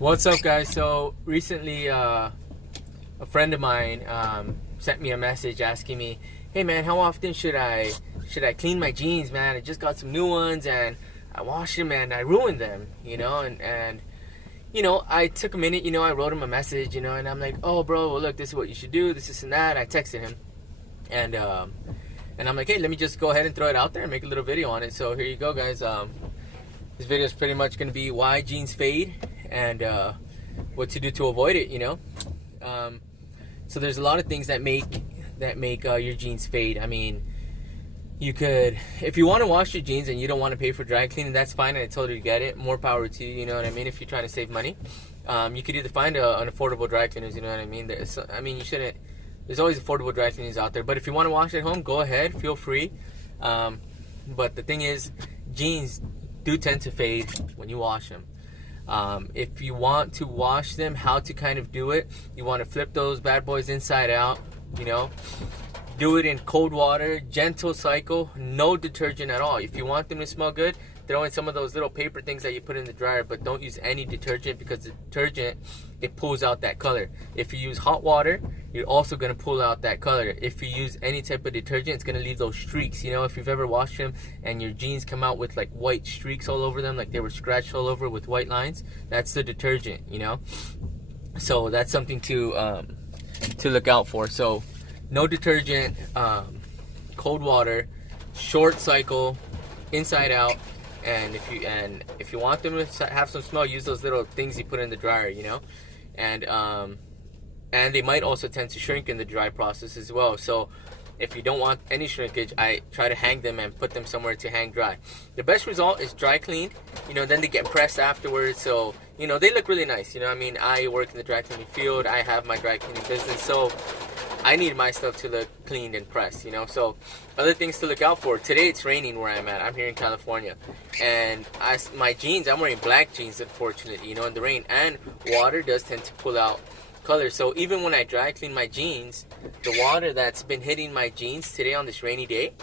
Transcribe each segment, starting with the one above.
What's up, guys? So recently, a friend of mine sent me a message asking me, "Hey, man, how often should I clean my jeans, man? I just got some new ones and I washed them and I ruined them, and I took a minute, I wrote him a message, and I'm like, "Oh, bro, well, look, this is what you should do, this and that." I texted him, and I'm like, "Hey, let me just go ahead and throw it out there and make a little video on it." So here you go, guys. This video is pretty much going to be why jeans fade and what to do to avoid it. So there's a lot of things that make your jeans fade. I mean, you could, if you want to wash your jeans and you don't want to pay for dry cleaning, that's fine. I totally get it. More power to you. You know what I mean? If you're trying to save money, you could either find an affordable dry cleaners. You know what I mean? You shouldn't. There's always affordable dry cleaners out there. But if you want to wash at home, go ahead. Feel free. But the thing is, jeans do tend to fade when you wash them. If you want to wash them, how to kind of do it, you want to flip those bad boys inside out, do it in cold water, gentle cycle, no detergent at all. If you want them to smell good, throw in some of those little paper things that you put in the dryer, but don't use any detergent, because the detergent, it pulls out that color. If you use hot water, you're also going to pull out that color. If you use any type of detergent, it's going to leave those streaks. If you've ever washed them and your jeans come out with like white streaks all over them, like they were scratched all over with white lines, that's the detergent. So that's something to look out for. So no detergent, cold water, short cycle, inside out. And if you want them to have some smell, use those little things you put in the dryer, and they might also tend to shrink in the dry process as well. So if you don't want any shrinkage, I try to hang them and put them somewhere to hang dry. The best result is dry cleaned, then they get pressed afterwards. So, they look really nice. I work in the dry cleaning field. I have my dry cleaning business. So I need my stuff to look cleaned and pressed, So other things to look out for. Today it's raining where I'm at. I'm here in California. And my jeans, I'm wearing black jeans, unfortunately, in the rain. And water does tend to pull out color. So even when I dry clean my jeans, the water that's been hitting my jeans today on this rainy day,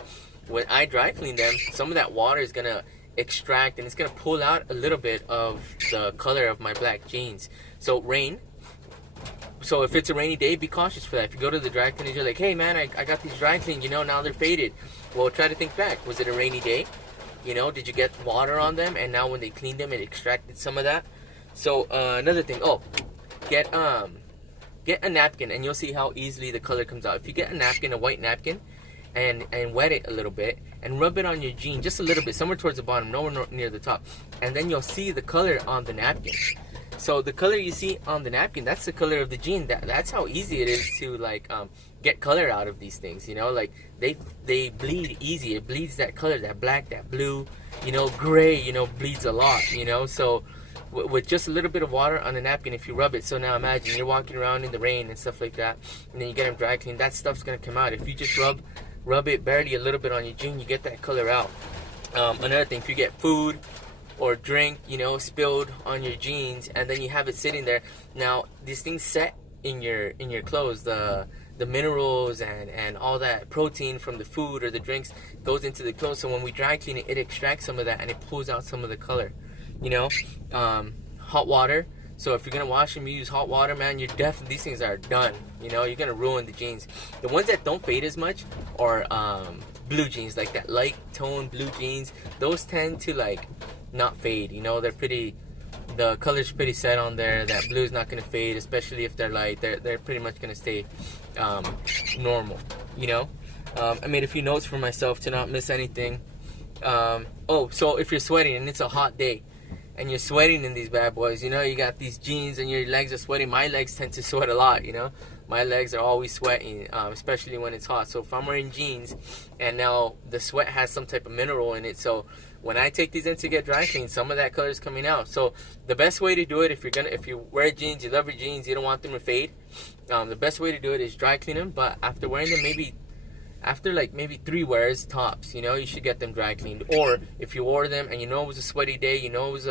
when I dry clean them, some of that water is going to extract and it's going to pull out a little bit of the color of my black jeans. So rain. So if it's a rainy day, be cautious for that. If you go to the dry cleaners, you're like, "Hey, man, I got these dry cleaned, now they're faded." Well, try to think back. Was it a rainy day? Did you get water on them? And now when they cleaned them, it extracted some of that. So another thing. Get a napkin, and you'll see how easily the color comes out. If you get a napkin, a white napkin, and wet it a little bit, and rub it on your jean just a little bit, somewhere towards the bottom, nowhere near the top, and then you'll see the color on the napkin. So the color you see on the napkin, that's the color of the jean. That's how easy it is to get color out of these things. They bleed easy. It bleeds that color, that black, that blue, gray. Bleeds a lot. So with just a little bit of water on a napkin, if you rub it. So now imagine you're walking around in the rain and stuff like that, and then you get them dry clean. That stuff's gonna come out. If you just rub it barely a little bit on your jean, you get that color out. Another thing, if you get food or drink, spilled on your jeans, and then you have it sitting there. Now, these things set in your clothes, the minerals and all that protein from the food or the drinks goes into the clothes. So when we dry clean it, it extracts some of that and it pulls out some of the color. Hot water. So if you're gonna wash them, you use hot water, man. These things are done. You're gonna ruin the jeans. The ones that don't fade as much are blue jeans, like that light tone blue jeans. Those tend to not fade. They're pretty. The color's pretty set on there. That blue is not gonna fade, especially if they're light. They're pretty much gonna stay normal. I made a few notes for myself to not miss anything. So if you're sweating and it's a hot day, and you're sweating in these bad boys, you got these jeans and your legs are sweating. My legs tend to sweat a lot, My legs are always sweating, especially when it's hot. So if I'm wearing jeans and now the sweat has some type of mineral in it, so when I take these in to get dry cleaned, some of that color is coming out. So the best way to do it, if you wear jeans, you love your jeans, you don't want them to fade, the best way to do it is dry clean them. But after wearing them, after maybe 3 wears tops, you should get them dry cleaned. Or if you wore them and it was a sweaty day, it was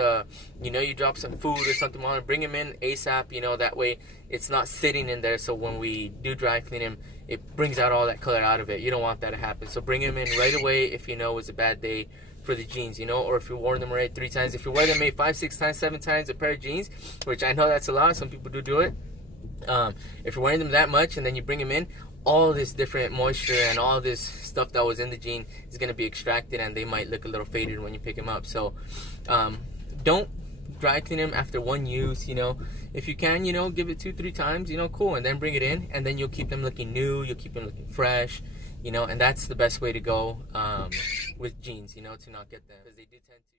you dropped some food or something on it, bring them in ASAP. That way it's not sitting in there. So when we do dry clean them, it brings out all that color out of it. You don't want that to happen. So bring them in right away if it was a bad day for the jeans, you know, or if you wore them already 3 times. If you wear them maybe 5, 6 times, 7 times a pair of jeans, which I know that's a lot, some people do it. If you're wearing them that much and then you bring them in, all this different moisture and all this stuff that was in the jean is going to be extracted, and they might look a little faded when you pick them up. So don't dry clean them after one use, you know. If you can, you know, give it 2-3 times, you know, cool, and then bring it in, and then you'll keep them looking new, you'll keep them looking fresh, you know, and that's the best way to go with jeans, you know, to not get them, because they do tend to